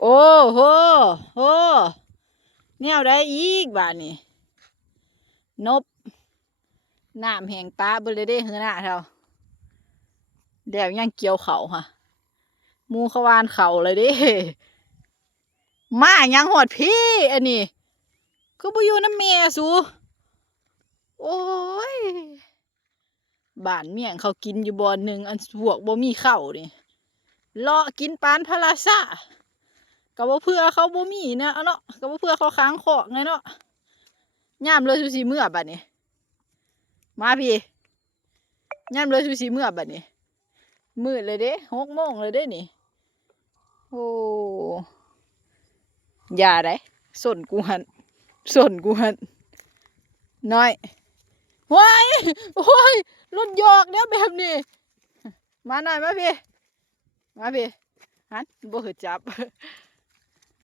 โอ้โหโหแนวได้อีกบ้านนี่นบน้ำแห้งปลาเบลเด้เฮือหน้าเท่าเดี๋ยวยังเกี่ยวเขาค่ะมูเขาวานเขาเลยเด้มายังหอดพี่อันนี้คือบ่อยู่น้ำเมียสูโอ้ยบ้านเมี่ยงเขากินอยู่บ่อนหนึ่งอันพวกบ่มีเข้านี่เลาะกินปานพระราชาก็บ่เพื่อเขาบ่มีเนาะเนาะก็บ่เพื่อเขาค้างคอกไงเนาะย่ามเลยสุสิเมื่อบัดนี้มาพี่ย่ามเลยสุสิเมื่อบัดนี้มืดเลยเด้6 โมงเลยเด้นี่โอ้อย่าได้ส่วนกูหันส่วนกูหันน้อยว้ายโอ้ยรถยอกเนี่ยแบบนี้มาหน่อยมาพี่มาพี่หันบ่หือจับ